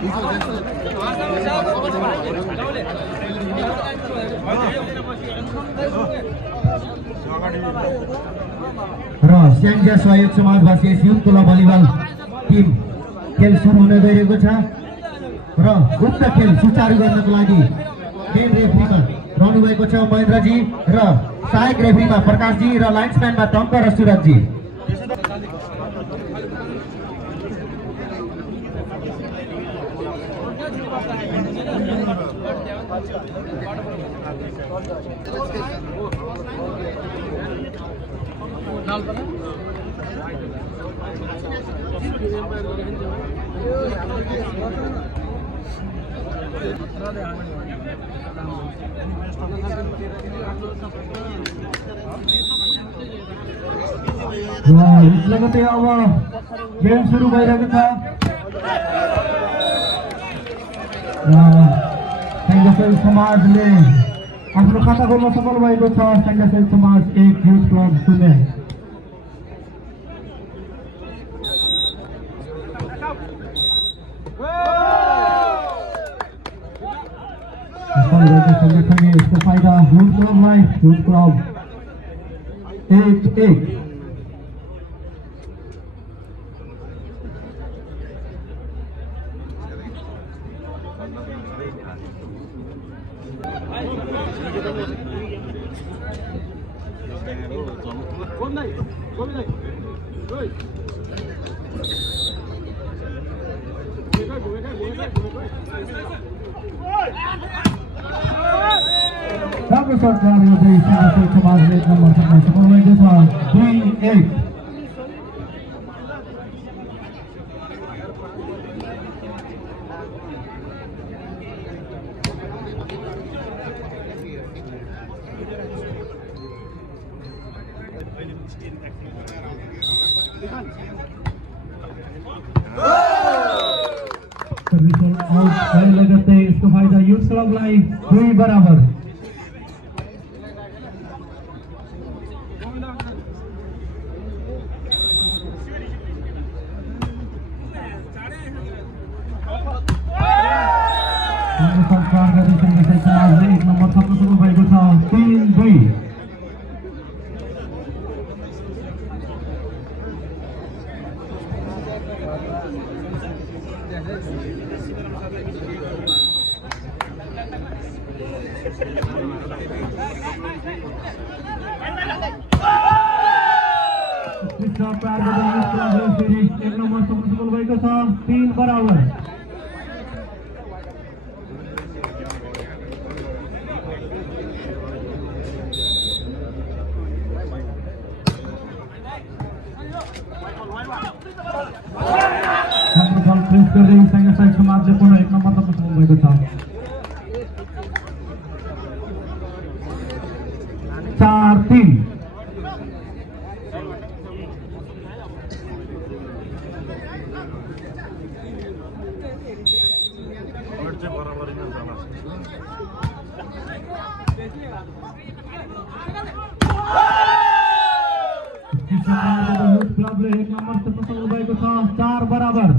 र स्याङ्जा सहयोग समाजवासी youth club volleyball team खेल सुरु हुन गइरहेको छ र उक्त खेल सुचारू गर्नको लागि मेन रेफ्रीमा रहनुभएको छ महेन्द्रजी र सहायक रेफ्रीमा प्रकाशजी र लाइन्सम्यानमा टङ्कर र सुरजजी। लगतै अब गेम सुरु भइरहेको छ। सङ्घर्षशील समाजले आफ्नो खाता खोल्न सफल भएको छ। सङ्घर्षशील समाज 1 युथ क्लब 0। इसको फायदा युथ क्लबलाई। Youth club 1-1। राम्रो सरकार गर्दै सङ्घर्षशील समाजले 1 नम्बर सक्न सफल भएको छ। 2-1। लगतै इसको फायदा युथ क्लबलाई 2-2। सरकार गर्दै सङ्घर्षशील समाजले 1 नम्बर सक्न सफल भएको छ। 3-2। फेरि 1 नम्बर सक्न सफल भएको छ। 3-3। गर्दै सङ्घर्षशील समाजले पुनः 1 नम्बर सक्न सफल भएको छ। 4-3। युथ क्लबले 1 नम्बर सक्न सफल भएको छ। 4-4।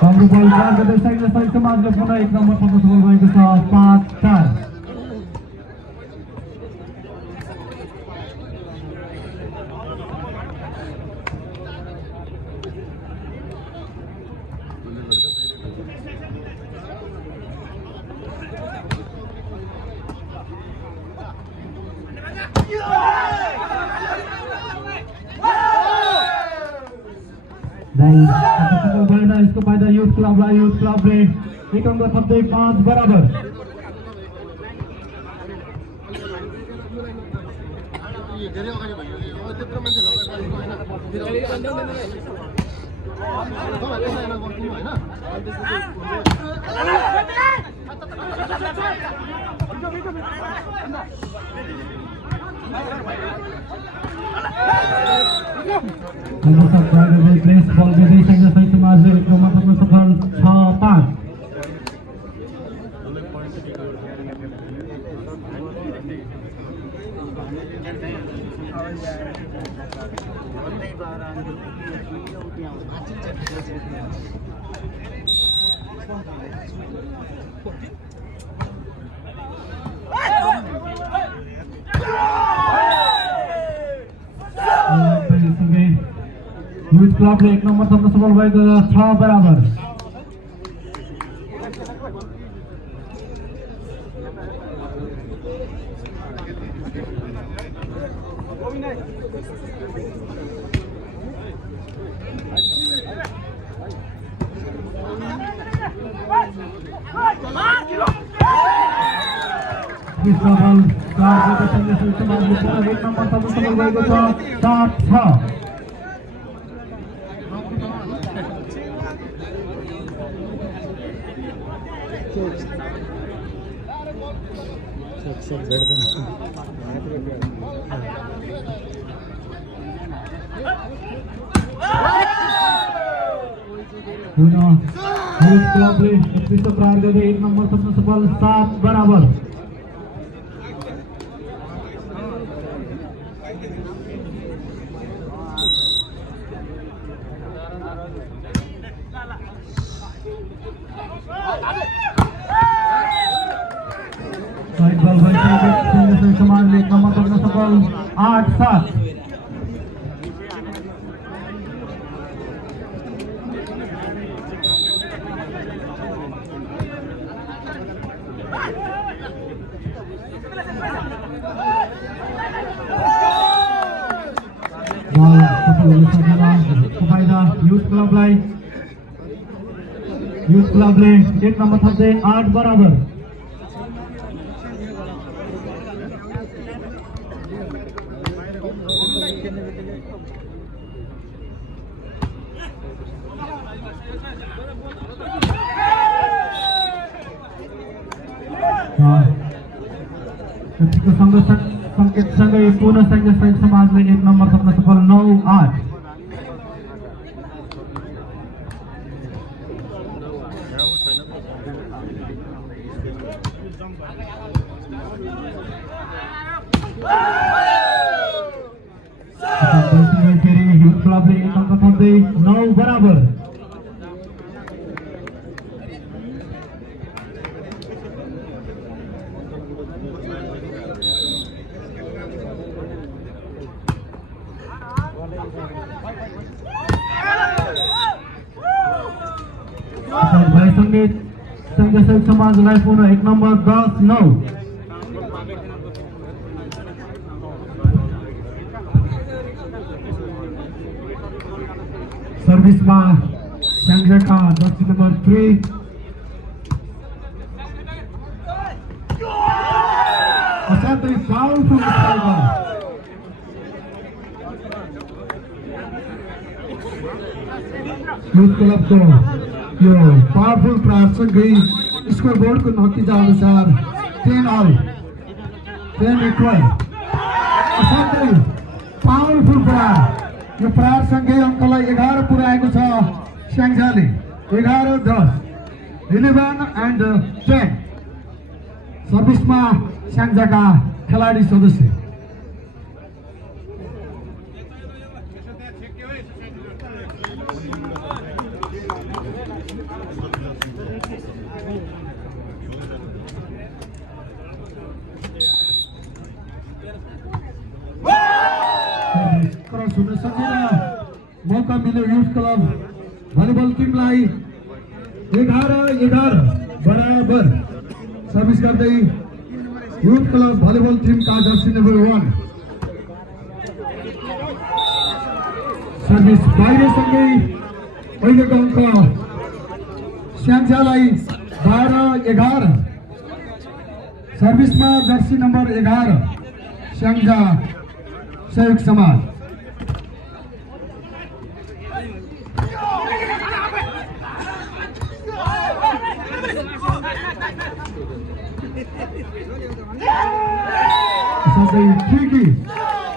हाम्रो बल पार गर्दै सङ्घर्षशील समाजले पुनः 1 नम्बर सक्न सफल भएको छ। 5-4। इसको फायदा युथ क्लबलाई। युथ क्लबले 1 नम्बर सक्दै 5-5। प्रेस बल गर्दै सङ्घर्षशील समाजले युथ क्लबले 1 नम्बर थप्न सफल भएको 6 बराबर। क्लबले उत्कृष्ट प्रहार गरी 1 नम्बर थप्न सफल 7 बराबर। समाजले 1 नम्बर थप्न सफल 8-7। युथ क्लबले 1 नम्बर थप्दै 8 बराबर। सङ्केतसँगै पुनः संघ समाजले 1 नम्बर थप्न सफल 9-8। युथ क्लबले 1 नम्बर थप्दै 9 बराबर। संघ समाजलाई पुनः 1 नम्बर 10-9। सर्भिसमा स्याङ्जाका जर्सी नम्बर 3 असाध्यै पावरफुल स्ट्राइकर। युथ क्लबको यो पावरफुल प्रहारसँगै स्कोर बोर्डको नतिजा अनुसार 10-all 10 इक्वल। असाध्यै पावरफुल प्रहार। यो प्रहारसँगै अङ्कलाई 11 पुर्याएको छ स्याङ्जाले। 11, 10, 11 and 10। सर्भिसमा स्याङ्जाका खेलाडी सदस्य। क्रस हुन सकेन। मौका मिल्यो युथ क्लब भलिबल टिमलाई। 11-11 बराबर। सर्भिस गर्दै युथ क्लब भलिबल टिमका जर्सी नम्बर 1। सर्भिस बाहिरसँगै अहिलेको अङ्क स्याङ्जालाई 12-11। सर्भिसमा jersey number 11 Syangja Sahayog Samaj.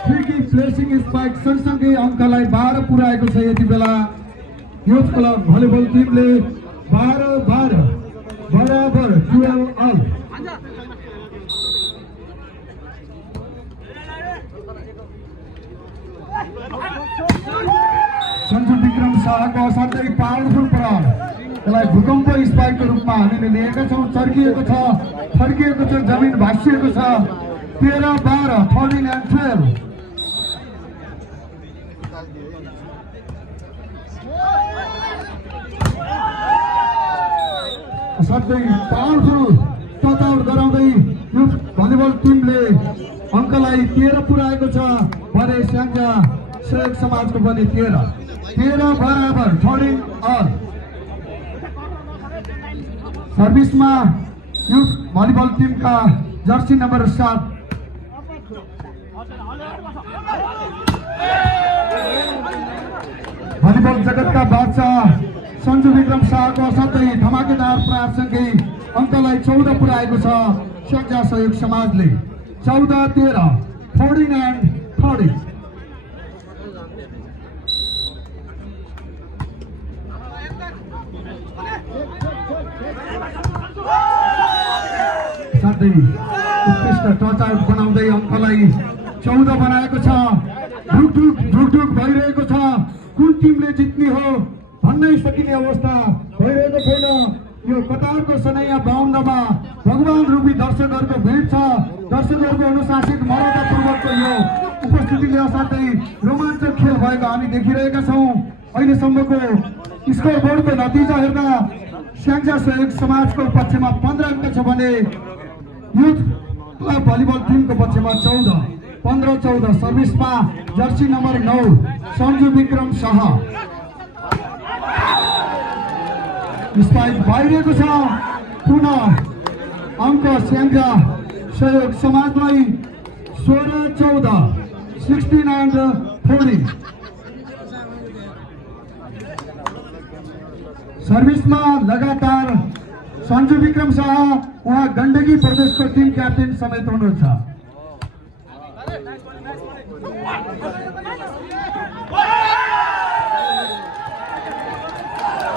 फ्रिकी placing spike सँगसँगै अङ्कलाई 12 पुर्याएको छ। यति बेला युथ क्लब भलिबल टिमले 12-12 बराबर 12-all। सञ्जु विक्रम शाहको असाध्यै पावरफुल प्रहार, यसलाई भूकम्प स्पाइकको रूपमा हामीले लिएका छौँ। चर्किएको छ, फर्किएको छ, जमिन भाँसिएको छ। 13-12 13 and 12। असाध्यै पावरफुल टचआउट गराउँदै युथ भलिबल टिमले अङ्कलाई 13 पुर्याएको छ भने स्याङ्जा सहयोग समाजको पनि 13 बराबर 13 अल। सर्भिसमा युथ भलिबल टिमका जर्सी नम्बर 7 भलिबल जगतका बादशाह सञ्जु विक्रम शाहको असाध्यै धमाकेदार प्रहारसँगै अङ्कलाई 14 पुर्याएको छ स्याङ्जा सहयोग समाजले। 14-13 14 and 30। साथै उत्कृष्ट टचआउट बनाउँदै अङ्कलाई 14 बनाएको छ। ढुकढुक भइरहेको छ, कुन टिमले जित्ने हो भन्नै सकिने अवस्था भइरहेको छैन। यो कतारको सनैया 52मा भगवान रूपी दर्शकहरूको भिड छ। दर्शकहरूको अनुशासित मर्यादापूर्वकको यो उपस्थितिले असाध्यै रोमाञ्चक खेल भएको हामी देखिरहेका छौँ। अहिलेसम्मको स्कोर बोर्डको नतिजा हेर्दा स्याङ्जा सहयोग समाजको पक्षमा 15 अङ्क छ भने युथ क्लब भलिबल टिमको पक्षमा 14। 15-14। सर्भिसमा jersey number 9 Sanju Bikram Shah. Spike भइरहेको छ, पुनः अङ्क स्याङ्जा सहयोग समाजलाई 16-14 16 and 40। सर्भिसमा लगातार सञ्जु विक्रम शाह, उहाँ गण्डकी प्रदेशको टिम क्याप्टेन समेत हुनुहुन्छ।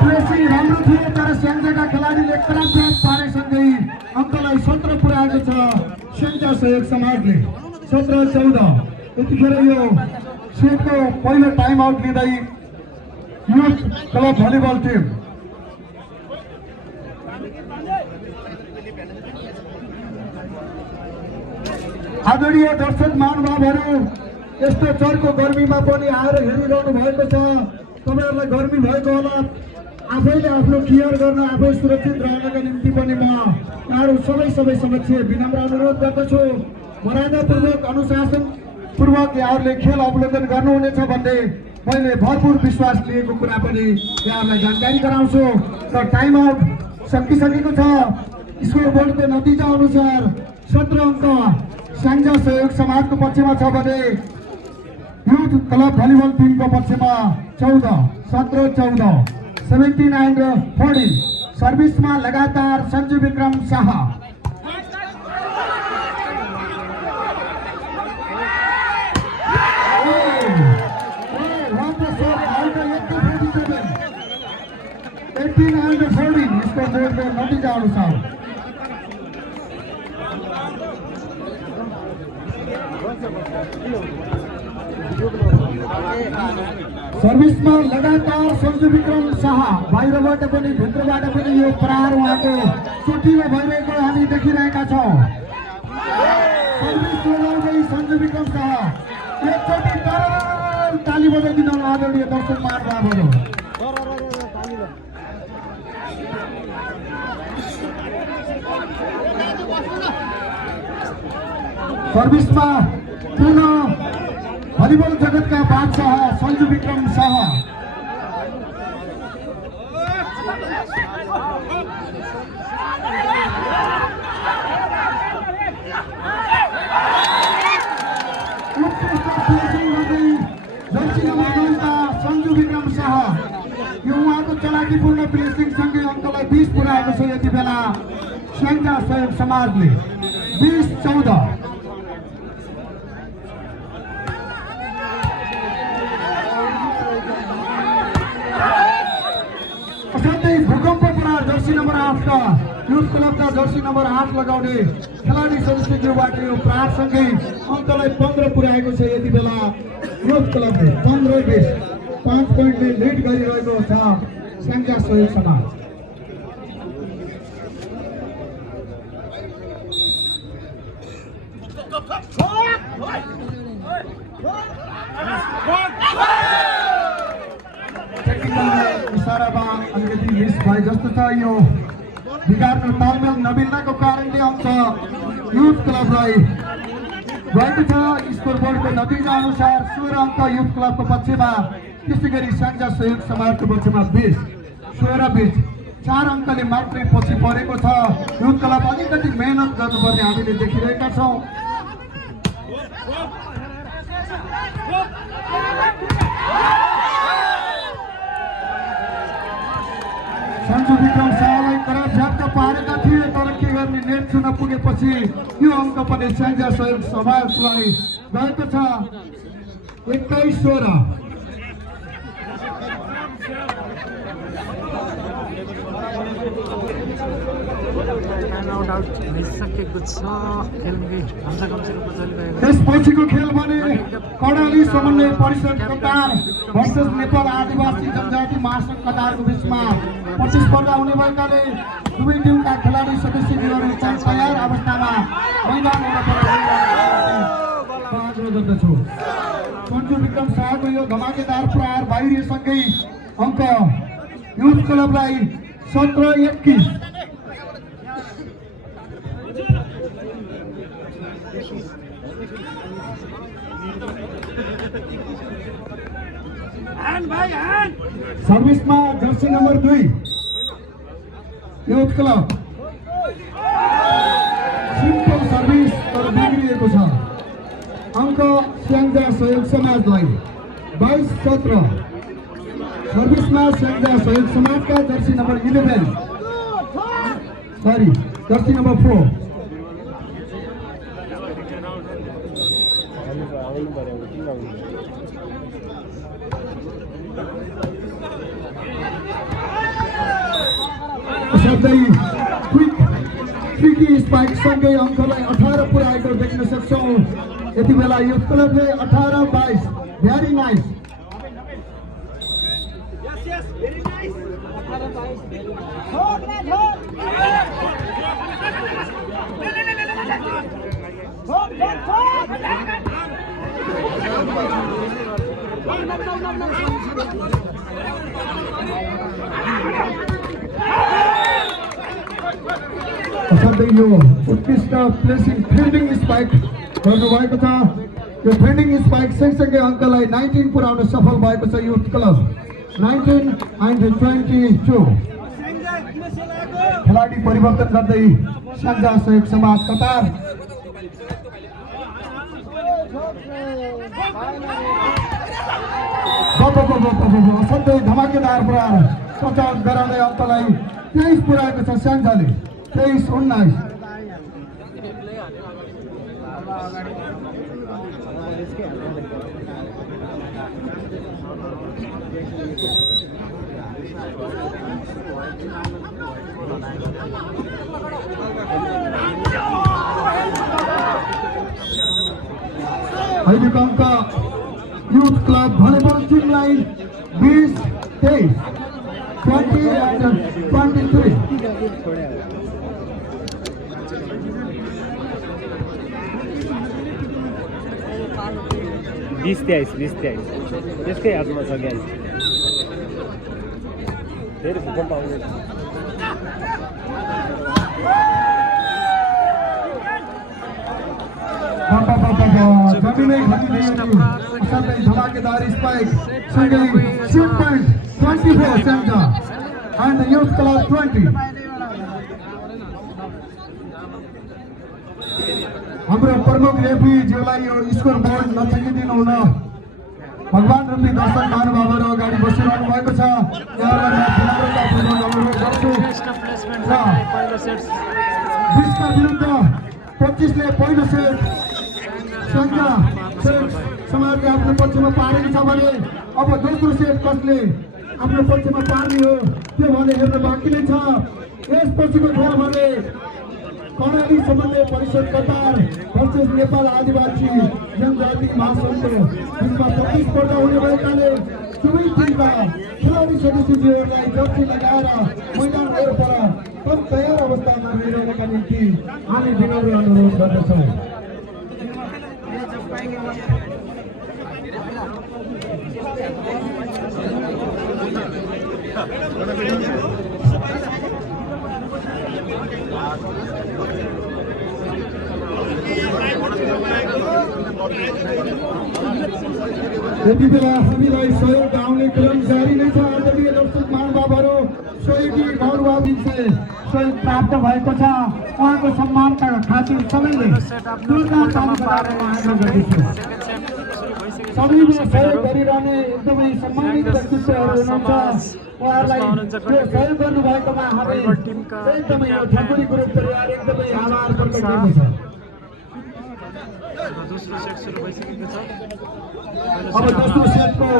प्रेसिङ राम्रो थियो तर स्याङ्जाका खेलाडीले खराब ब्याट पारेसँगै अङ्कलाई 17 पुर्याएको छ स्याङ्जा सहयोग समाजले। 17-14। यतिखेर यो सेटको पहिलो टाइम आउट लिँदै युथ क्लब भलिबल टिम। आदरणीय दर्शक महानुभावहरू, यस्तो चर्को गर्मीमा पनि आएर हेरिरहनु भएको छ। तपाईँहरूलाई गर्मी भएको होला, आफैले आफ्नो केयर गर्न, आफै सुरक्षित रहनका निम्ति पनि म यहाँहरू सबै समक्ष विनम्र अनुरोध गर्दछु। मर्यादापूर्वक अनुशासनपूर्वक यहाँहरूले खेल अवलोकन गर्नुहुनेछ भन्ने मैले भरपूर विश्वास लिएको कुरा पनि यहाँहरूलाई जानकारी गराउँछु। र टाइम आउट सकिसकेको छ। स्कोर बोर्डको नतिजा अनुसार 17 अङ्क स्याङ्जा सहयोग समाजको पक्षमा छ भने युथ क्लब भलिबल टिमको पक्षमा 14। 17-14 17 and 40। सर्भिसमा लगातार सञ्जु विक्रम शाह। स्कोर बोर्डको नतिजा अनुसार सर्भिसमा लगातार सञ्जु विक्रम शाह, बाहिरबाट पनि भित्रबाट पनि यो प्रहार उहाँको चोटिलो भइरहेको हामी देखिरहेका छौँ। सर्भिस लगाउँदै सञ्जु विक्रम शाह एकचोटि ताली बजाइदिनु आदरणीय दर्शक महानुभावहरू। सर्भिसमा पुनः भलिबल जगतका बादशाह सञ्जु विक्रम शाह। सञ्जु विक्रम शाह यो उहाँको चलाकीपूर्ण प्रेसिङसँगै अङ्कलाई 20 पुर्याएको छ। यति बेला स्याङ्जा सहयोग समाजले 20-14। भूकम्प प्रहार जर्सी नम्बर 8 का युथ क्लबका जर्सी नम्बर 8 लगाउने खेलाडी सदस्यज्यूबाट यो प्रहारसँगै अङ्कलाई 15 पुर्याएको छ। यति बेला युथ क्लबले 15-20 5 पोइन्टले लिड गरिरहेको छ स्याङ्जा सहयोग समाज। इसारामा अलिकति मिस भए जस्तो छ। यो बिगार्नु तालमेल नमिल्नको कारणले अंश युथ क्लबलाई गएको छ। स्कोर बोर्डको नतिजा अनुसार 16 अंक युथ क्लबको पक्षमा, त्यसै गरी स्याङ्जा सहयोग समाजको पक्षमा 16-20 4 अंकले मात्रै पछि परेको छ। युथ क्लब अलिकति मेहनत गर्नुपर्ने हामीले देखिरहेका छौँ। सन्जु विक्रम शाहलाई करार झ्याप्ट पारेका थिए, तर के गर्ने नेट छुन पुगेपछि यो अंक पनि स्याङ्जा सहयोग समाजलाई गएको छ। 21-16 त्यसपछिको खेल भने कर्णाली समन्वय परिषद कतार भर्सेस नेपाल आदिवासी जनजाति महासंघ कतारको बिचमा प्रतिस्पर्धा हुने भएकाले दुवै टिमका खेलाडी सदस्यहरू तयार अवस्थामा मैदानमा गर्दछु। सन्जु विक्रम शाहको यो धमाकेदार प्रहार बाहिरिएसँगै अंक युथ क्लबलाई 17-21 सर्भिसमा jersey number 2 youth club simple service तर बिग्रिएको छ। अंक स्याङ्जा सहयोग समाजलाई 22-17 सर्भिसमा स्याङ्जा सहयोग समाजका Jersey number 11 Jersey number 4 quickie spike सँगै अंकलाई 18 पुर्याएको देख्न सक्छौँ। यति बेला युथ क्लबले 18-22 भेरी नाइस। असाध्यै यो उत्कृष्ट प्लेसिङ फिल्डिङ स्पाइक गर्नुभएको छ। यो फिल्डिङ स्पाइक सँगसँगै अंकलाई 19 पुर्याउन सफल भएको छ युथ क्लब। 19-22 खेलाडी परिवर्तन गर्दै स्याङ्जा सहयोग समाज कतार। असाध्यै धमाकेदार प्रहार पचाउट गराउँदै अंकलाई 23 पुर्याएको छ स्याङ्जाले। 23-19 अहिलेको अंक युथ क्लब भलिबल टिमलाई 20-23 20-23 20-23 त्यसकै हातमा छ ज्ञान। फेरि भूकम्प आउने धमाकेदार स्पाइक सँगै 24 Syangja and the youth club 20। हाम्रो प्रमुख रेफ्री ज्यूलाई यो स्कोर बोर्ड नछकिदिनु हुन भगवान रूपी दर्शक महानुभावहरू अगाडि बसिरहनु भएको छ। बिसका विरुद्ध 25 ले पहिलो सेट स्याङ्जा समाजले आफ्नो पक्षमा पारेको छ भने अब दोस्रो सेट कसले आफ्नो पक्षमा पार्ने हो त्यो भने हेर्न बाँकी नै छ। यसपछिको खेल भने कर्णाली समन्वय परिषद कतार वर्सेस नेपाल आदिवासी जनजाति महासङ्घ बिचमा प्रतिस्पर्धा हुने भएकाले दुवै टिमका खेलाडी सदस्यज्यूहरूलाई जर्सी लगाएर मैदान वरपर कम तयार अवस्थामा रहिरहेका निम्ति हामी विनम्र अनुरोध गर्दछौँ। यति बेला हामीलाई सहयोग आउने क्रम जारी नै छ। आदरणीय दर्शक महानुभावहरू, सहयोगी महानुभावले सहयोग प्राप्त भएको छ। उहाँको सम्मानका खातिर सबैले जोरदार ताली बजाएर आग्रह गर्दछु। सबैले सहयोग गरिरहने एकदमै सम्मानित व्यक्तित्वहरू हुनुहुन्छ। उहाँहरूलाई यो सहयोग गर्नुभएकोमा हामी एकदमै यो ठकुरीको रूप परिवार एकदमै आभार प्रकट गर्दछ। अब दोस्रो सेटको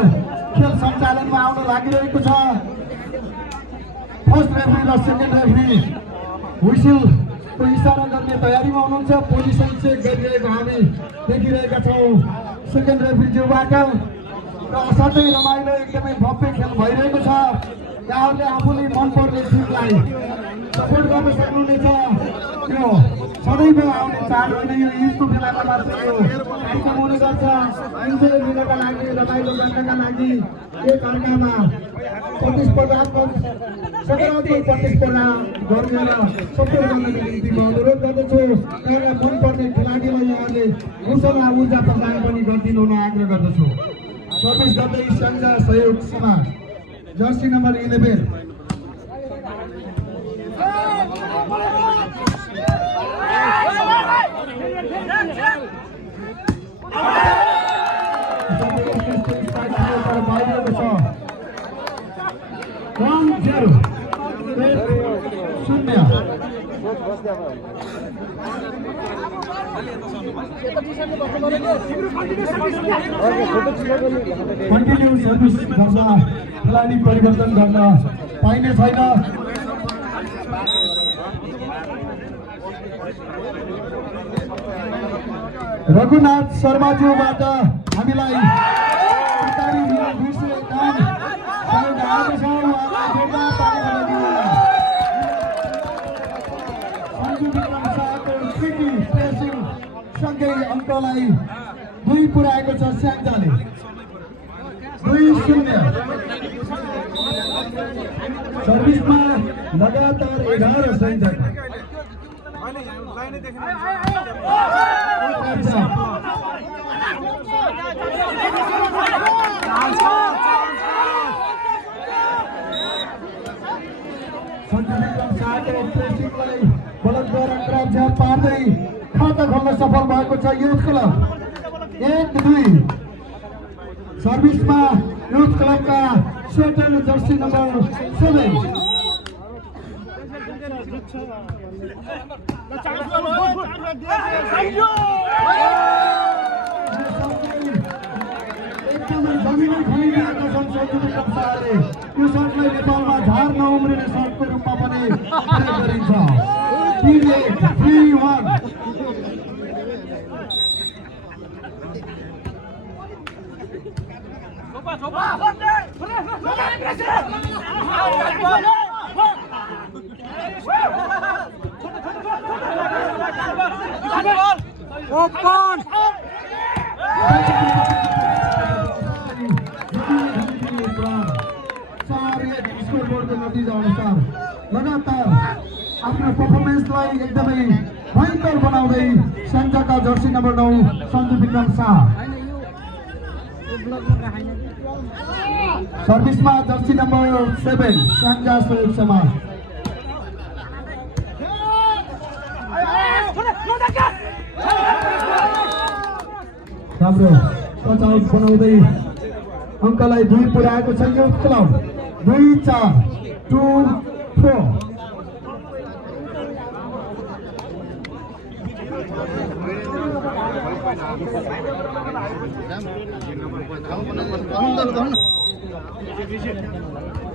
खेल सञ्चालनमा आउन लागिरहेको छ। फर्स्ट रेफ्री र सेकेन्ड रेफ्री हुइसलको इसारा गर्ने तयारीमा हुनुहुन्छ। पोजिसन चेक गरिरहेको हामी देखिरहेका छौँ सेकेन्ड रेफ्रीज्यूबाट र असाध्यै रमाइलो एकदमै भव्य खेल भइरहेको छ। यहाँहरूले आफूले मनपर्ने टिमलाई सपोर्ट गर्न सक्नुहुनेछ। यो सदैव आउने चाड होइन, यो इदको बेलामा मात्र यो कार्यक्रम हुने गर्छ। इन्जोय लिनका लागि, रमाइलो गर्नका लागि एकअर्कामा प्रतिस्पर्धात्मक सकारात्मक प्रतिस्पर्धा गरेर सफल गर्नको निम्ति म अनुरोध गर्दछु। यहाँका मनपर्ने खेलाडीलाई यहाँले हौसला ऊर्जा प्रदान पनि गरिदिनु हुन आग्रह गर्दछु। सर्भिस गर्दै सञ्जा सहयोग सीमा जर्सी नम्बर 11 कन्टिन्यू सर्भिस गर्दा खेलाडी परिवर्तन गर्न पाइने छैन। रघुनाथ शर्माज्यूबाट हामीलाई सँगै अङ्कलाई 2 पुर्याएको छ स्याङ्जाले 2-0। सर्भिसमा लगातार 11 सञ्जक बलद्वारा क्राप पार्दै खाता खोल्न सफल भएको छ युथ क्लब 1-2। सर्भिसमा युथ क्लबका स्वेटर जर्सी नम्बर 7 एकदमै जमिनै खनिरहेका छन् सञ्जीव कप्साले। यो सर्टलाई नेपालमा झार नउम्रिने सर्टको रूपमा पनि प्रयोग गरिन्छ। 3-1 ओपन स्कोरबोर्डको नतिजा अनुसार लगातार आफ्नो पर्फर्मेन्सलाई एकदमै भयङ्कर बनाउँदै सञ्जका जर्सी नम्बर 9 सञ्जु विक्रम शाह। सर्भिसमा जर्सी नम्बर 7 सञ्जा सहयोग समाज। राम्रो टच आउट बनाउँदै अङ्कलाई 2 पुर्याएको छ युथ क्लब 2-4 2-4।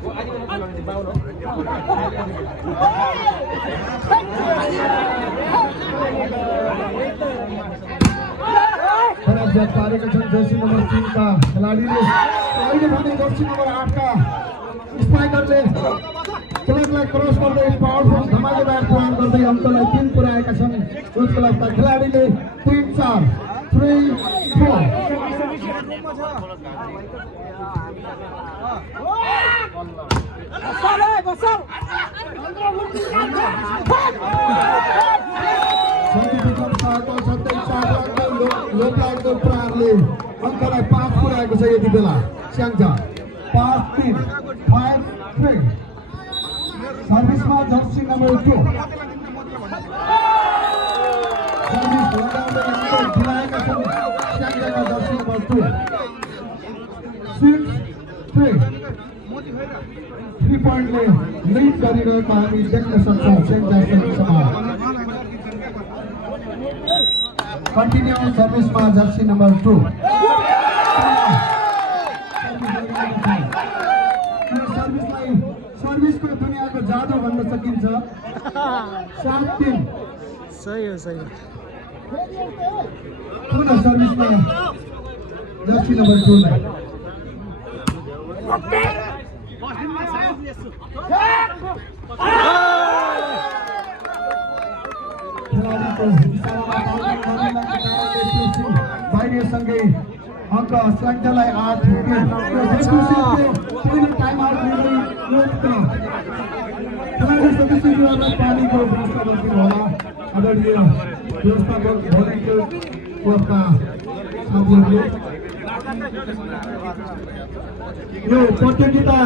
खराब जब पारेका छन् जर्सी नम्बर 3 का खेलाडीले अहिले भने जर्सी नम्बर 8 का स्ट्राइकरले क्लबलाई क्रस गर्दै पावरफुल धमाकेदार प्रहार गर्दै अङ्कलाई 3 पुर्याएका छन् यस क्लबका खेलाडीले 3-4 3-4 लोकलाइनको प्रहारले अङ्कलाई 5 पुर्याएको छ यति बेला स्याङ्जा 5-3 5-3 सर्भिसमा जर्सी नम्बर 2 सर्भिस लगाउँदै अङ्कल खेलाएका छन् स्याङ्जाका जर्सी नम्बर 2 6-3 3 पोइन्टले लिड गरिरहेको हामी देख्न सक्छौँ स्याङ्जा सर्भिसमा Continue service ma jersey number 2. Service को दुनियाको जादु भन्न सकिन्छ 7-3 सही हो पुनः सर्भिसमा जर्सी नम्बर 2 लाई बाहिरसँगै अङ्क स्याङ्जालाई 8 टाइम आउट लिँदै खेलाडी सदस्यहरूलाई पानीको व्यवस्था गरिदिनु होला आदरणीय व्यवस्थापक भोलिको क्लबका साथीहरूले यो प्रतियोगिता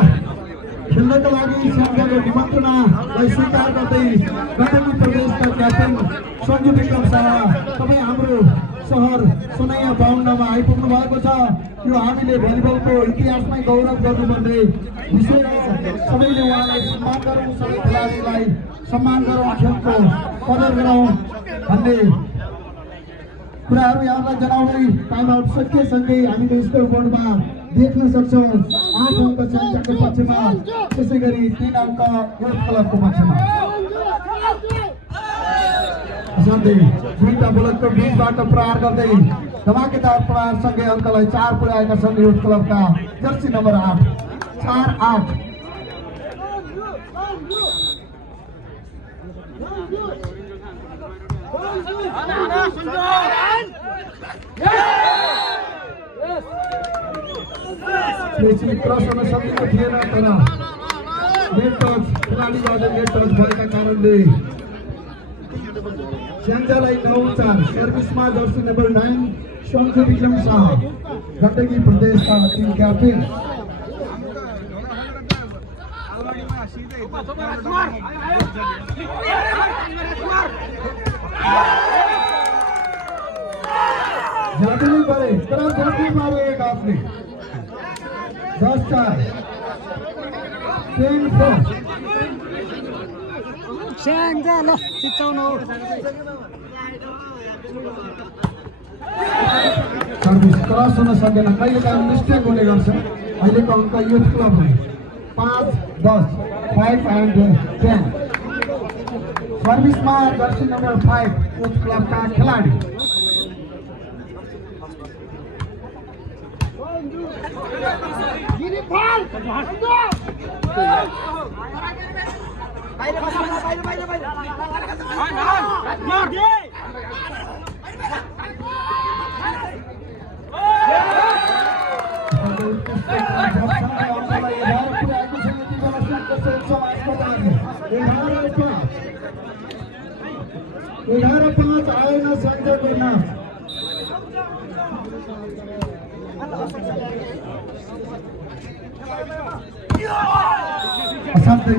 खेल्नको लागि स्याङ्जाको निमन्त्रणालाई स्वीकार गर्दै गण्डकी प्रदेशका क्याप्टेन सञ्जु विक्रम शाह तपाईँ हाम्रो सहर सोनाइया 52 मा आइपुग्नु भएको छ। यो हामीले भलिबलको इतिहासमै गौरव गर्नुपर्ने विषय हो। सबैले उहाँलाई सम्मान गरौँ, सबै खेलाडीलाई सम्मान गरौँ, खेलको कदर गरौँ भन्ने कुराहरू यहाँलाई जनाउँदै टाइम आउट सकिएसँगै हामीले स्कोर बोर्डमा देख्न सक्छौँ 8 अङ्क स्याङ्जाको पक्षमा, त्यसै गरी 3 अङ्क युथ क्लबको पक्षमा। साथै दुईटा बोलरको बीचबाट प्रहार गर्दै धमाकेदार प्रहारसँगै अङ्कलाई 4 पुर्याएका छन् युथ क्लबका जर्सी नम्बर 8 4-8। क्रस हुन सकेको थिएन तर नेट टच खेलाडीबाट नेट टच भएका कारणले स्याङ्जालाई 9-4 सर्भिसमा जर्सी नम्बर 9 सञ्जु विक्रम शाह गण्डकी प्रदेशका टिम क्याप्टेन। जादू नहीं करे तर जादू मारो एक आपने 10-4 10-4 स्याङ्जा ल चिचाउनु सर्भिस क्रस हुन सकेन, कहिलेकाहीँ मिस्टेक हुने गर्छ। अहिलेको अङ्क युथ क्लबले 5-10 5-10 सर्भिसमा जर्सी नम्बर 5 युथ क्लबका खेलाडी एघार 5 आएन स्याङ्जाको नाम। असाध्यै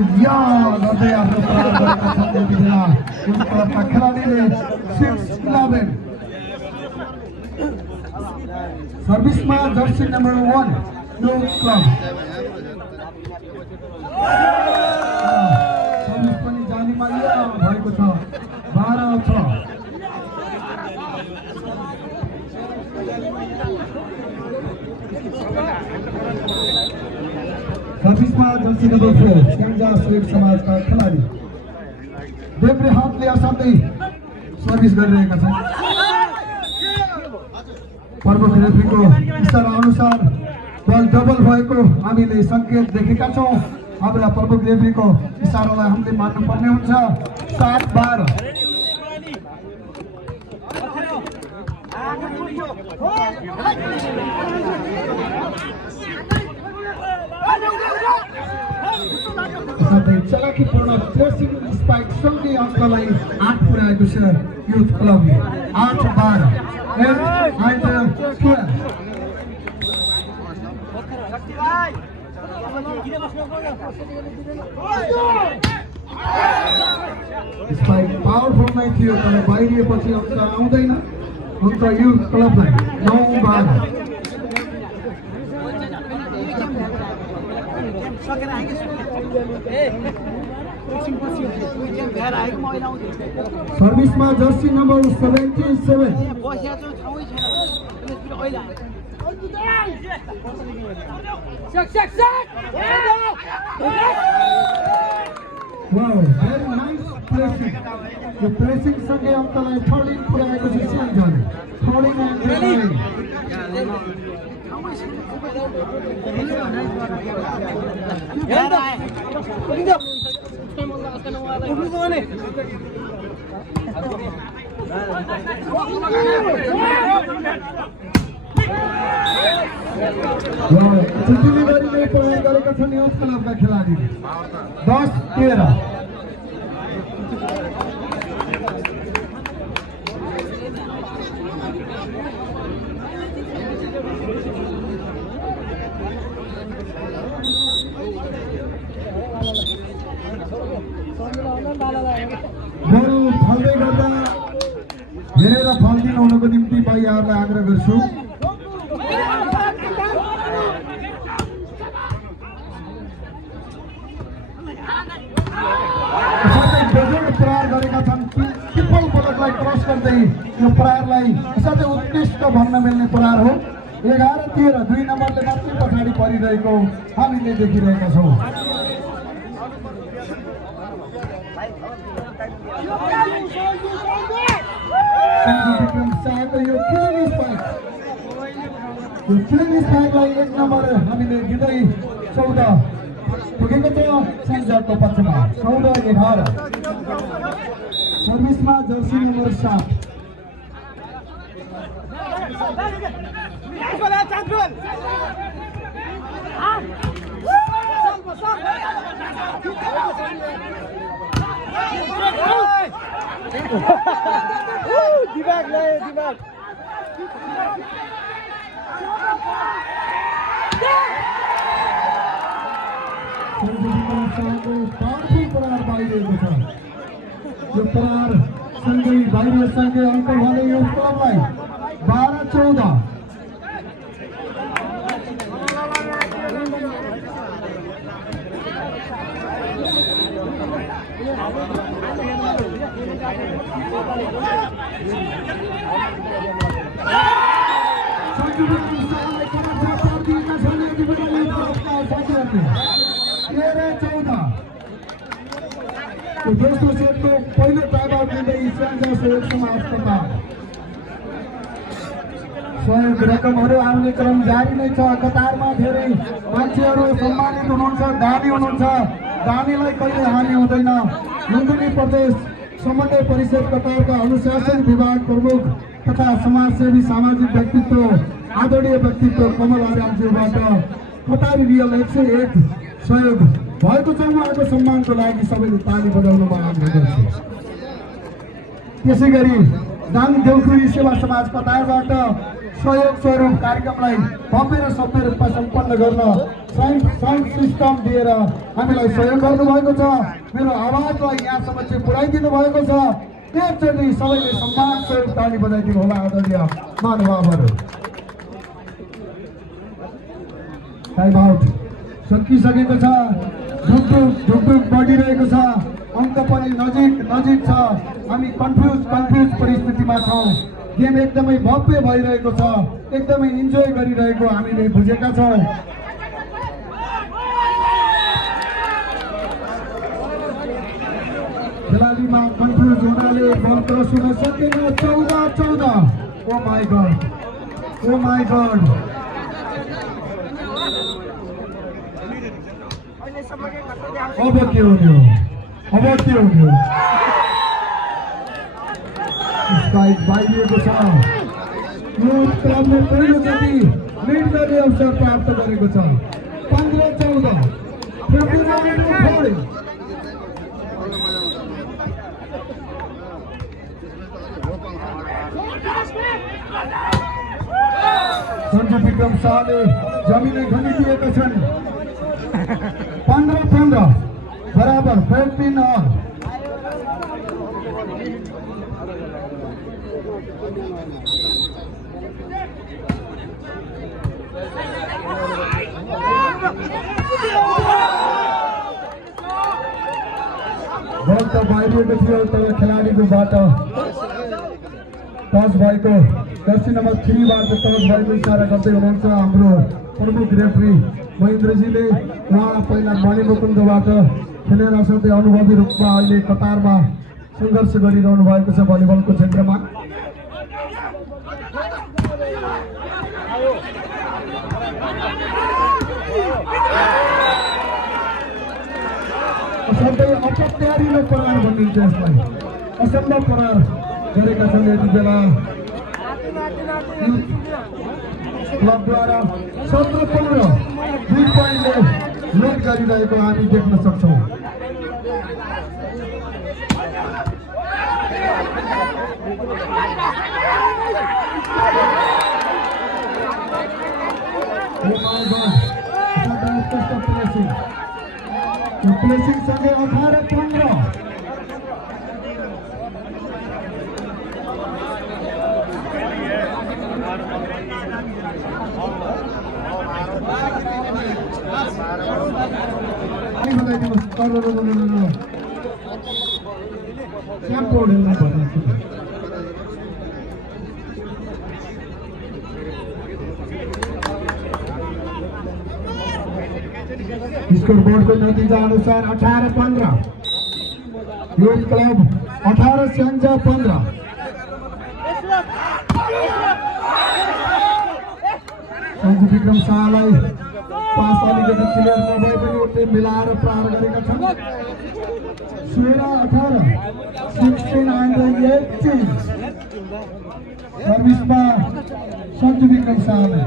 गर्दै आफ्नो प्रहार गरेका छन् यति बेला युथ क्लबका खेलाडीले 6-11 सर्भिसमा jersey number 1 youth club service पनि जालीमा भएको छ 12-6 सर्भिसमा जर्सी नम्बर 4 स्याङ्जा सुरेश समाजका खेलाडी देब्रे हातले असाध्यै सर्भिस गरिरहेका छन्। प्रमुख रेफ्रीको इशारा अनुसार बल डबल भएको हामीले संकेत देखेका छौँ। हामीलाई प्रमुख रेफ्रीको इशारालाई हामीले मान्नुपर्ने हुन्छ। 7-12 चलाकीपूर्ण प्रेसिङ स्पाइक सँगै अङ्कलाई 8 पुर्याएको छ युथ क्लबले। 8-12 स्पाइक पावरफुल नै थियो तर बाहिरिएपछि अङ्क आउँदैन। अङ्क युथ क्लबलाई 9-12। सर्भिसमा jersey number 77 Wow, very nice pressing. The pressing सँगै अङ्कलाई 13 पुर्याएको छ स्याङ्जाले। 13 and 9. डेलिभरी नै प्रयोग गरेका छन् युथ क्लबका खेलाडीले। 10-13 बल फल्दै गर्दा हेरेर फल्दिनु हुनुको निम्ति म यहाँहरूलाई आग्रह गर्छु। प्रहार गरेका छन्। ट्रिपल पटकलाई क्रस गर्दै यो प्रहारलाई असाध्यै उत्कृष्ट भन्न मिल्ने प्रहार हो। 11-13 2 नम्बरले मात्रै पछाडि परिरहेको हामीले देखिरहेका छौँ। विक्रम शाहको यो क्लिन स्पाइकलाई 1 नम्बर हामीले दिँदै 14 पुगेको थियो स्याङ्जाको पक्षमा। 14-11 सर्भिसमा जर्सी नम्बर 7 दिमाग ल्यायो दिमाग। पावरफुल प्रहार बाहिरिएको छ। यो प्रहार सँगै बाहिरिएसँगै अङ्क भने यो क्लबलाई 12-14 दोस्रो सेटको पहिलो टाइम आउट लिँदै स्याङ्जा सहयोग समाजका सहयोग रकमहरू आउने क्रम जारी नै छ। कतारमा धेरै मान्छेहरू सम्मानित हुनुहुन्छ, दानी हुनुहुन्छ। दानीलाई कहिले हानि हुँदैन। लुम्बिनी प्रदेश समन्वय परिषद कतारका अनुशासन विभाग प्रमुख तथा समाजसेवी सामाजिक व्यक्तित्व आदरणीय व्यक्तित्व कमल आर्यालज्यूबाट कतारी रियल 101 सहयोग भएको छ। उहाँको सम्मानको लागि सबैले ताली बजाउनमा आग्रह गर्छु। त्यसै गरी दाङ देउखुरी सेवा समाज कतारबाट सहयोग स्वरूप कार्यक्रमलाई भव्य र सभ्य रूपमा सम्पन्न गर्न साउन्ड सिस्टम दिएर हामीलाई सहयोग गर्नुभएको छ। मेरो आवाजलाई यहाँसम्म चाहिँ पुर्याइदिनु भएको छ। एकचोटि सबैले सम्मान स्वरूप ताली बजाइदिनु होला आदरणीय महानुभावहरू। टाइम आउट सकिसकेको छ। ढुकढुक बढिरहेको छ। अङ्क पनि नजिक छ। हामी कन्फ्युज परिस्थितिमा छौँ। गेम एकदमै भव्य भइरहेको छ। एकदमै इन्जोय गरिरहेको हामीले बुझेका छौँ। खेलाडीमा कन्फ्युज हुनाले बल क्रस हुन सकेन। 14-14। Oh my god, oh my god. अब के हुने हो, अब के हुने हो? स्पाइक बाहिरिएको छ। युथ क्लबले पहिलोचोटि लिड गर्ने अवसर प्राप्त गरेको छ। 15-14। 15-14। सञ्जु विक्रम शाहले जमिनै खनिदिएका छन्। 15-15 बराबर 15 all। बल त बाहिरिएको थियो तर खेलाडीको बाट टस भएको जर्सी नम्बर 3 बाट टस भएको इसारा गर्दै हुनुहुन्छ हाम्रो प्रमुख रेफ्री महेन्द्रजीले। उहाँ पहिला मणिमुकुन्दबाट खेलेर सधैँ अनुभवी रूपमा अहिले कतारमा सङ्घर्ष गरिरहनु भएको छ भलिबलको क्षेत्रमा। असाध्यै अपत्यारिलो करार भनिन्छ यसलाई। असम्भव करार गरेका छन् यति बेला क्लबद्वारा। 17-15 2 पोइन्टले लिड गरिरहेको हामी देख्न सक्छौँ। प्लेसिङ सँगै 18-15। स्कोरबोर्डको नतिजा अनुसार 18-15 युथ क्लब 18 स्याङ्जा 15। सञ्जु विक्रम शाहलाई पास अलिकति क्लियर नभए पनि उतै मिलाएर प्रहार गरेका छन्। 16-18 16-18 सर्भिसमा सञ्जु विक्रम शाहले।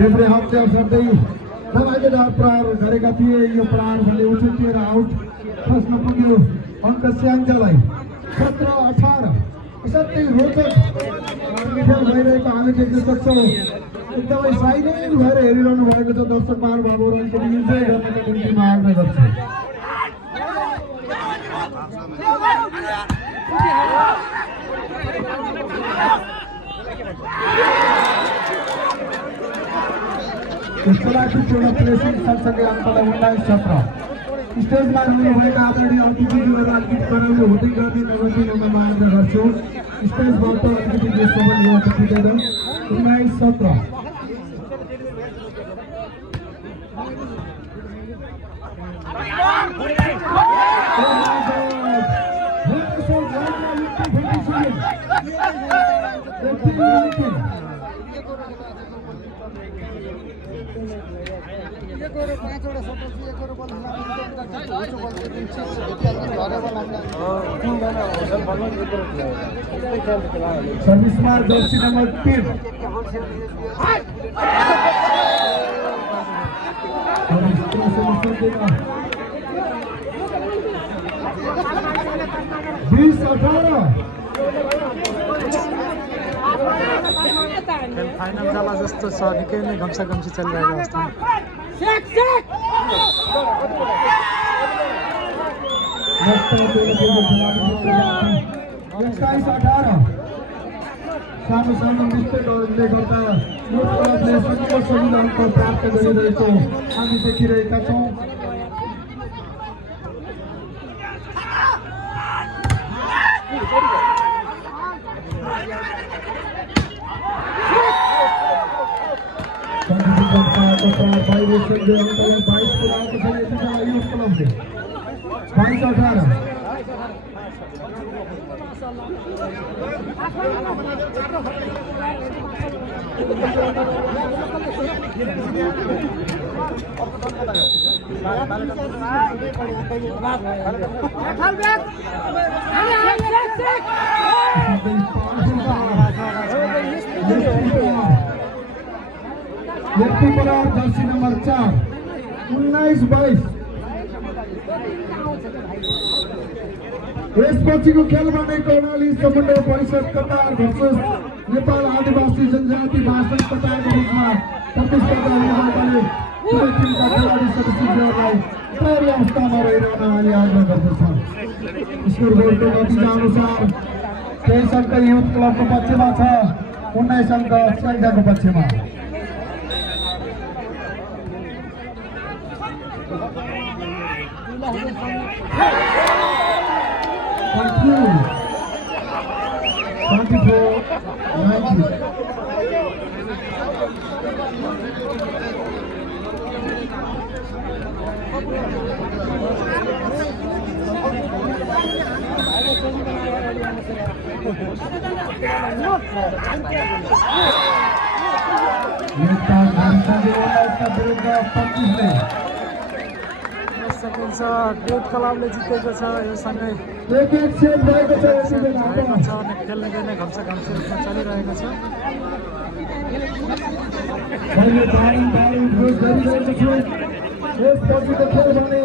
देब्रे हातले सर्दै धमाकेदार प्रहार गरेका थिए। यो प्रहार भने उछिटिएर आउट खस्न पुग्यो अङ्क स्याङ्जालाई। 17-18 असाध्यै रोचक खेल भइरहेको हामी देख्न सक्छौँ। एकदमै साइलेन्ट भएर हेरिरहनु भएको छ दर्शक महानुभावहरू। इन्जोय गर्नको निम्ति म आग्रह गर्छु। पूर्ण प्लेसिङ सँगसँगै अङ्कलाई 19-17। स्टेजमा रहनुभएका आदरणीय अतिथिज्यूहरू अलिकति कराउने हुँदै गर्ने नगर्दिनमा म आग्रह गर्छु। स्टेजबाट अलिकति देश सबै व्यवस्था पुगेर 19-17। सर्भिसमा जर्सी नम्बर 3 20-18 फाइनल जाला जस्तो छ। निकै नै घम्साघम्सी चलिरहेको अवस्थामा 21-18 सानो सानो मिस्टेकहरूले गर्दा यो क्लबले सजिलो अङ्क प्राप्त गरिरहेको हामी देखिरहेका छौँ। जर्सी नंबर 4 19-22 यसपछिको खेलमा नै कर्णाली समन्वय परिषद कतार भर्सेस नेपाल आदिवासी जनजाति भाषण कतारको बिचमा प्रतिस्पर्धा हुने दुवै टिमका खेलाडी सदस्यहरूलाई तयारी अवस्थामा रहिरहन हामी आग्रह गर्दछौँ। स्कोर बोर्डको नतिजा अनुसार 23 अङ्क युथ क्लबको पक्षमा छ, 19 अङ्क स्याङ्जाको पक्षमा। डेट क्लबले जितेको छ यो सँगै खेल्ने गर्ने घम्सा घम्सी रूपमा चलिरहेको छ। यसपछिको खेल भने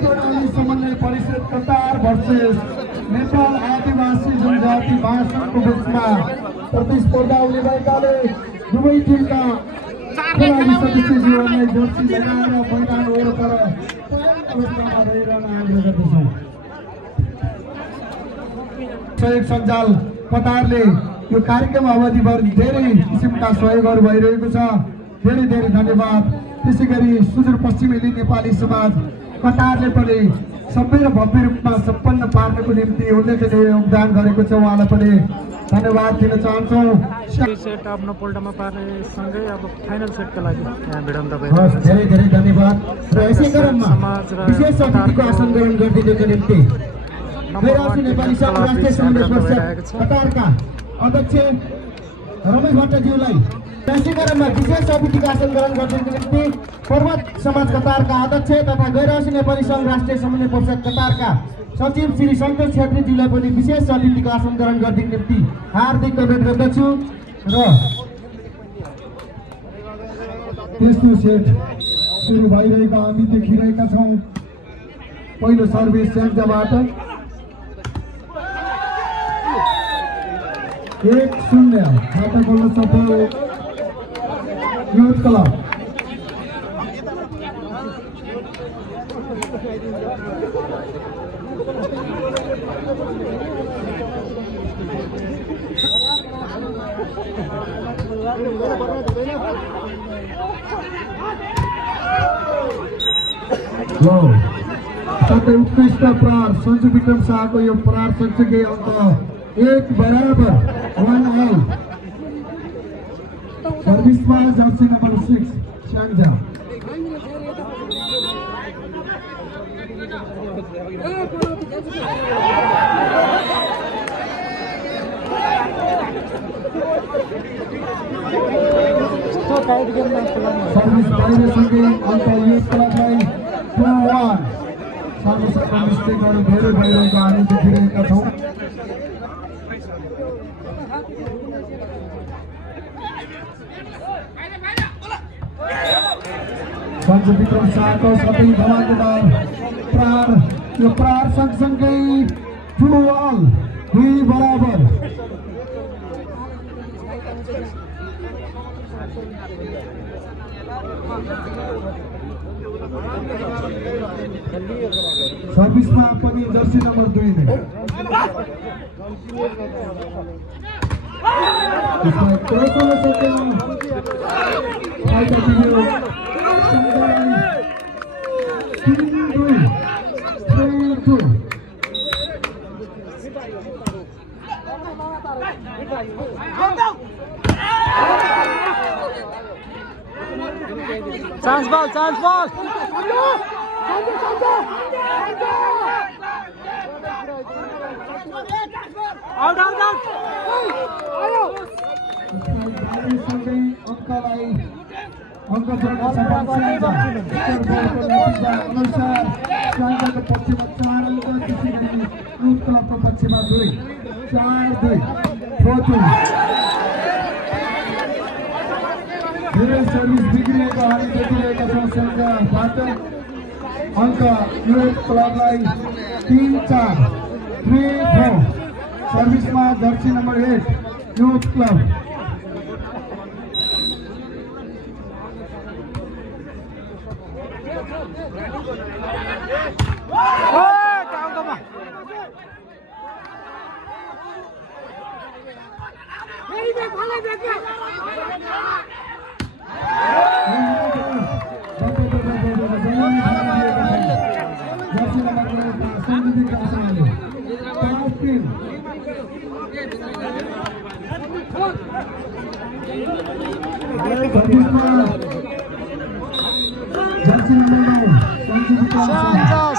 कर्णाली समन्वय परिषद कतार भर्सेस नेपाल आदिवासी जनजाति भाषणको बिचमा प्रतिस्पर्धा हुने भएकाले दुवै टिमका खेलाडी सदस्यहरूलाई जर्सी लगाएर मैदान वरपर अवस्थामा रहिरहन आग्रह गर्दछौँ। सहयोग सञ्जाल कतारले यो कार्यक्रम अवधिभर धेरै किसिमका सहयोगहरू भइरहेको छ, धेरै धेरै धन्यवाद। त्यसै गरी सुदूरपश्चिमेली नेपाली समाज कतारले पनि सभ्य र भव्य रूपमा सम्पन्न पार्नको निम्ति उल्लेखनीय योगदान गरेको छ, उहाँलाई पनि धन्यवाद दिन चाहन्छौँ। सेट आफ्नो पोल्टामा पार्ने सँगै अब फाइनल सेटका लागि यहाँ भिडन्त धेरै धेरै धन्यवाद। र यसै क्रममा विशेष अतिथिको आसन ग्रहण गरिदिनुको निम्ति गैरासी नेपाली सङ्घ राष्ट्रिय समन्वय परिषद कतारका अध्यक्ष रमेश भट्टज्यूलाई यसै क्रममा विशेष अतिथिको आसन ग्रहण गरिदिनुको निम्ति पर्वत समाज कतारका अध्यक्ष तथा गैरासी नेपाली सङ्घ राष्ट्रिय समन्वय परिषद कतारका सचिव श्री सन्तोष छेत्रीज्यूलाई पनि विशेष अतिथिको आसन ग्रहण गरिदिनुको निम्ति हार्दिक अनुरोध गर्दछु। र तेस्रो सेट सुरु भइरहेको हामी देखिरहेका छौँ। पहिलो सर्भिस स्याङ्जाबाट 1-0 खाता खोल्न सफल युथ क्लब। साथै उत्कृष्ट प्रहार सञ्जु विक्रम शाहको यो प्रहार सँगसँगै अङ्क 1 बराबर 1 all। सर्भिसमा जर्सी नम्बर 6 स्याङ्जा। सर्भिस बाहिरसँगै अङ्क युथ क्लबलाई 2-1। सानो सानो मिस्टेकहरू धेरै भइरहेको हामी देखिरहेका छौँ। सञ्जु विक्रम शाहको सबै धमाकेदार प्रहार, यो प्रहार सँगसँगै 2 all 2 बराबर। सर्भिसमा पनि जर्सी नम्बर 2 नै त्यसलाई क्रस गर्न सकेन फाइदा दियो सङ्घलाई 3-2 चान्स बल आउट अङ्कलाई अङ्क जोड्न सफल स्याङ्जा बलको नतिजा अनुसार स्याङ्जाको पक्षमा 4 अङ्क त्यसैगरी युथ क्लबको पक्षमा 2 4-2 4-2 धेरै सर्भिस बिग्रिएको हामी देखिरहेका छौँ स्याङ्जाबाट अङ्क युथ क्लबलाई 3-4 3-4 सर्भिसमा jersey number 8 youth club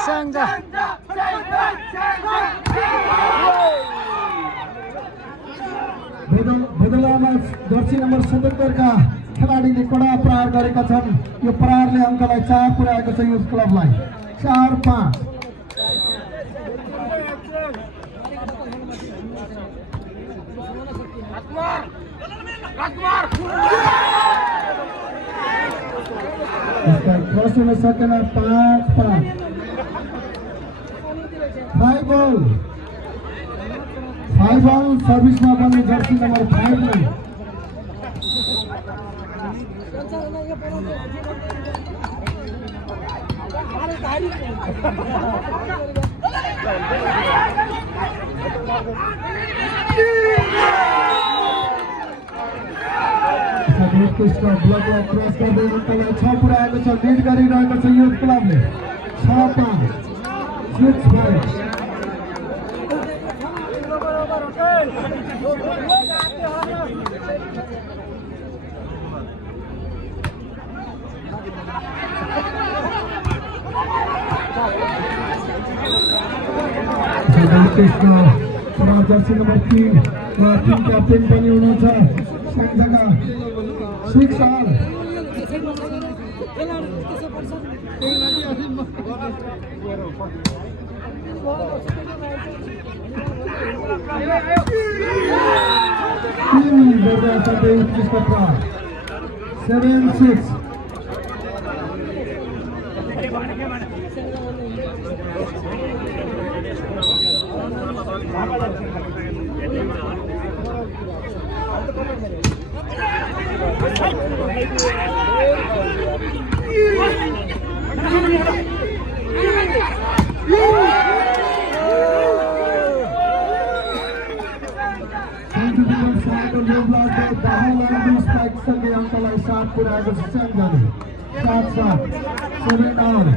Syangja बेदलामा जर्सी नम्बर 77 का खेलाडीले कडा प्रहार गरेका छन् यो प्रहारले अङ्कलाई 4 पुर्याएको छ युथ क्लबलाई 4-5 क्रस हुन सकेन 5-5 5 बल सर्भिसमा बन्ने जर्सी नम्बर 5 ले ब्लकलाई क्रस गर्दै अङ्कलाई 6 पुर्याएको छ लिड गरिरहेको छ युथ क्लबले 6-5 6-5 जर्सी नम्बर 3 र टिम क्याप्टेन पनि हुनुहुन्छ स्याङ्जाका 6 साल सँगै अङ्कलाई 7 पुर्याएको छ स्याङ्जाले 7-7 7-8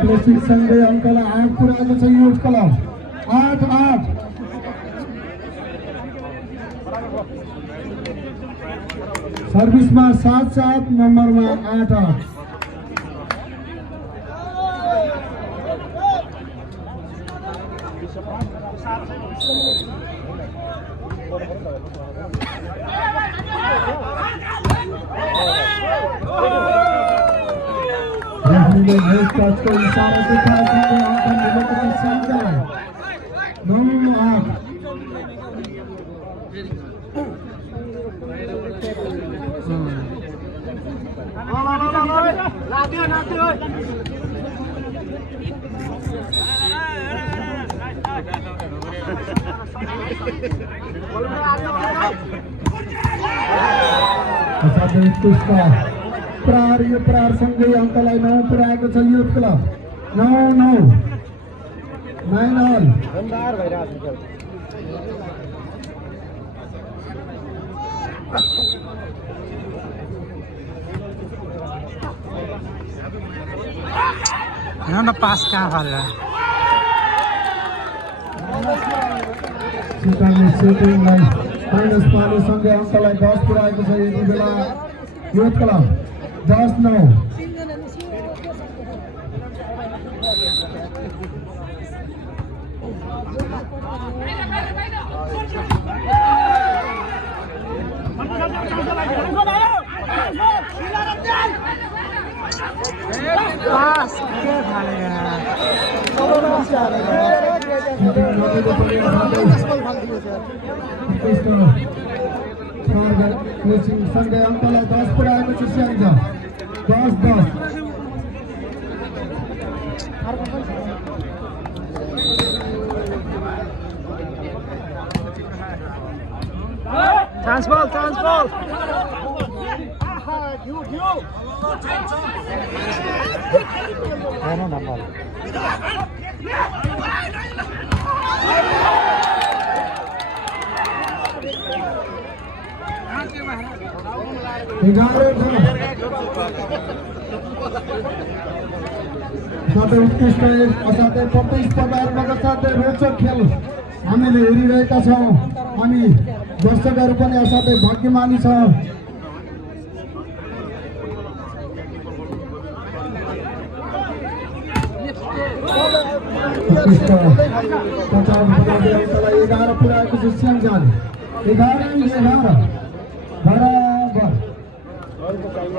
प्लेसिङ सँगै अङ्कलाई 8 पुर्याएको छ युथ क्लब 8-8 सर्भिसमा 7-7 नम्बरमा 8-8 रेफ्रीले हेड टचको इशारा देखाएसँगै अङ्क मिलेको सञ्चार 9-8 असाध्यै उत्कृष्ट प्रहार यो प्रहारसँगै अङ्कलाई 9 पुर्याएको छ युथ क्लब 9-9 9-9 अन्धार भइरहेको छ यहाँ न पास कहाँ फालेर सिकाउने सेटिङलाई माइनस पार्नुसँगै अङ्कलाई 10 पुर्याएको छ यति बेला युथ क्लब 10-9 पास के फालेर सँगै अङ्कलाई 10 पुर्याएको छ स्याङ्जा 10-10 चान्स बल साथै उत्कृष्ट साथै प्रतिस्पर्धाहरूबाट साथै रोचक खेल हामीले हेरिरहेका छौँ हामी दर्शकहरू पनि असाध्यै भाग्यमानी छ उत्कृष्ट 11 पुर्याएको छ स्याङ्जाले 11-11 बराबर उठाएको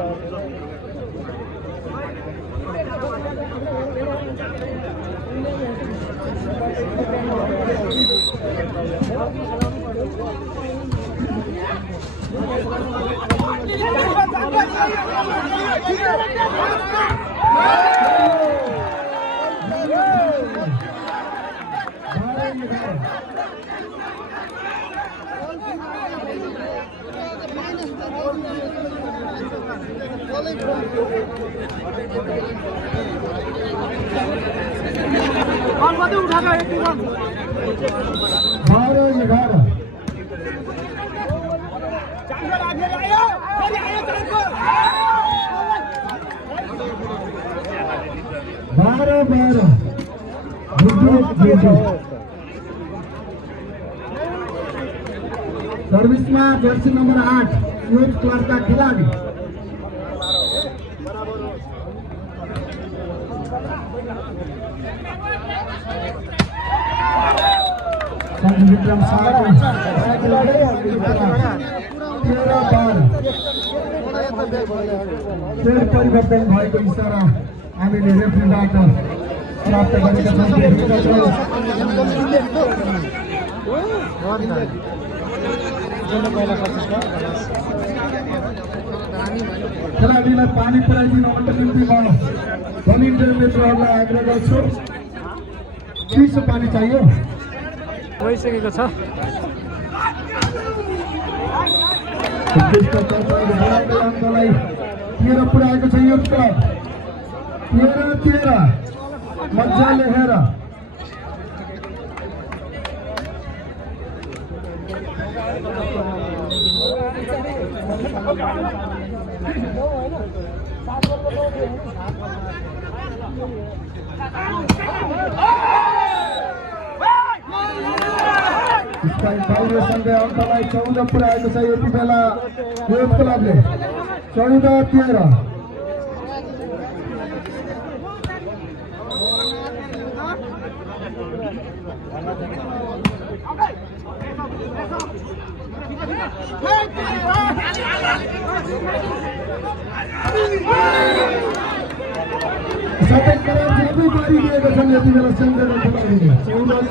12-11 सर्भिसमा जर्सी नम्बर 8 युथ क्लबका खेलाडी विक्रम परिवर्तन भएको इसारा हामीले रेफ्रीबाट प्राप्त गरेका छौँ खेलाडीलाई पानी पुर्याइदिनुको निम्ति म भलिन्टियर मित्रहरूलाई आग्रह गर्छु चिसो पानी चाहियो भइसकेको छ अङ्कलाई 13 पुर्याएको छ युथ क्लब 13-13 मजाले हेर सँगै अङ्कलाई 14 पुर्याएको छ यति बेला युथ क्लबले 14-13 Okay. साथै करार सबै पारिदिएका छन् यति बेला सञ्चालन खेलाडीले 14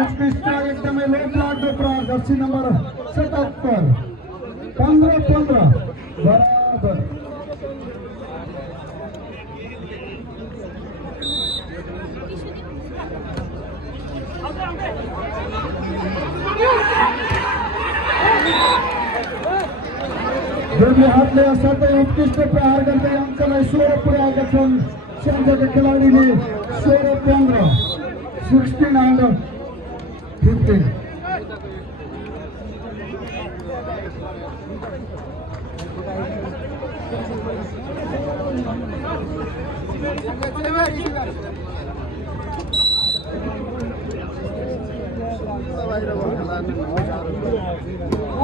उत्कृष्ट एकदमै लोकलाग्दो प्रहार जर्सी नम्बर 77 15-15 बराबर दुवै हातले असाध्यै उत्कृष्ट प्रहार गर्दै अङ्कलाई 16 पुर्याएका छन् स्याङ्जाका खेलाडीले 16-15 16-15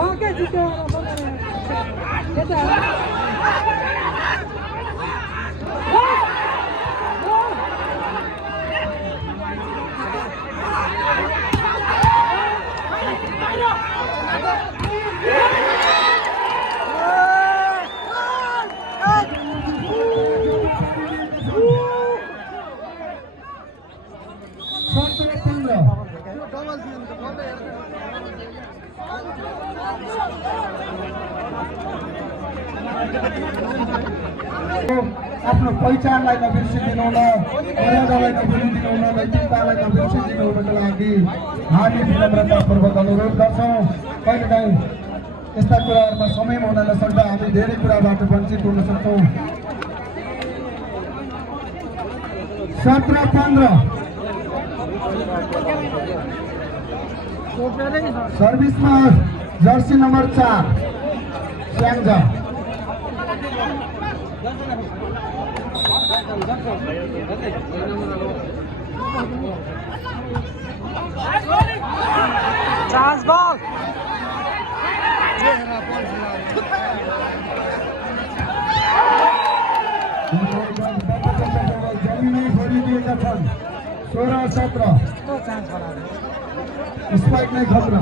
ओके जित्यो आफ्नो पहिचानलाई नबिर्सिदिनुहुन, मर्यादालाई नभुलिदिनुहुन, नैतिकतालाई नबिर्सिदिनुहुनको लागि हामी विनम्रतापूर्वक अनुरोध गर्छौँ। कहिलेकाहीँ यस्ता कुराहरूमा समय हुन नसक्दा हामी धेरै कुराबाट वञ्चित हुन सक्छौँ। 17-15 सर्भिसमा जर्सी नम्बर 4 स्याङ्जा चान्स बल जमिनै भरिदिएका छन् 16-17 स्पाइक नै खतरा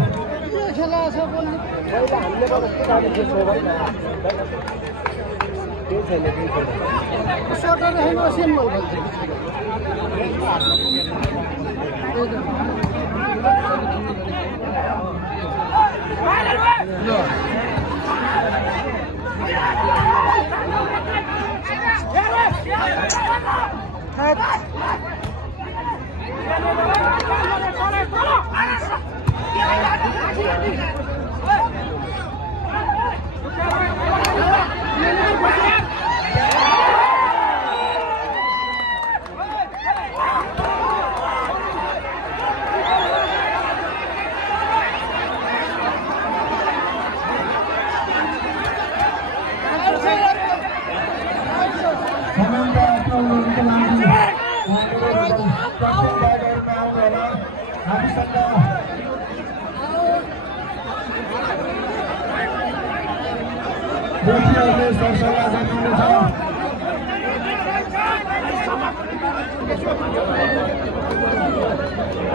दोषीहरूले सरसल्लाह गर्नुहुनेछ।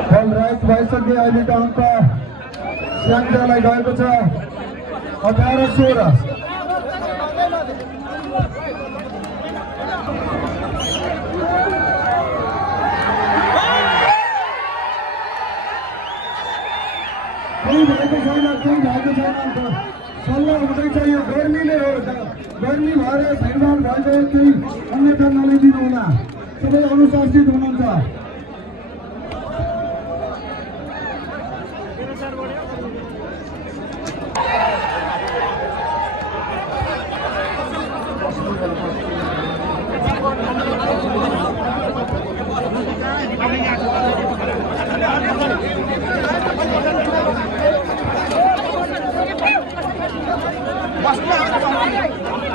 बल राइट भइसके अहिलेको अङ्क स्याङ्जालाई गएको छ 18-16। केही भएको छैन सल्लाह हुँदैछ। यो गर्मीले हो, गर्मी भएर भिडभाड भइगयो, केही अन्यथा नलिदिनु होला। सबै अनुशासित हुनुहुन्छ।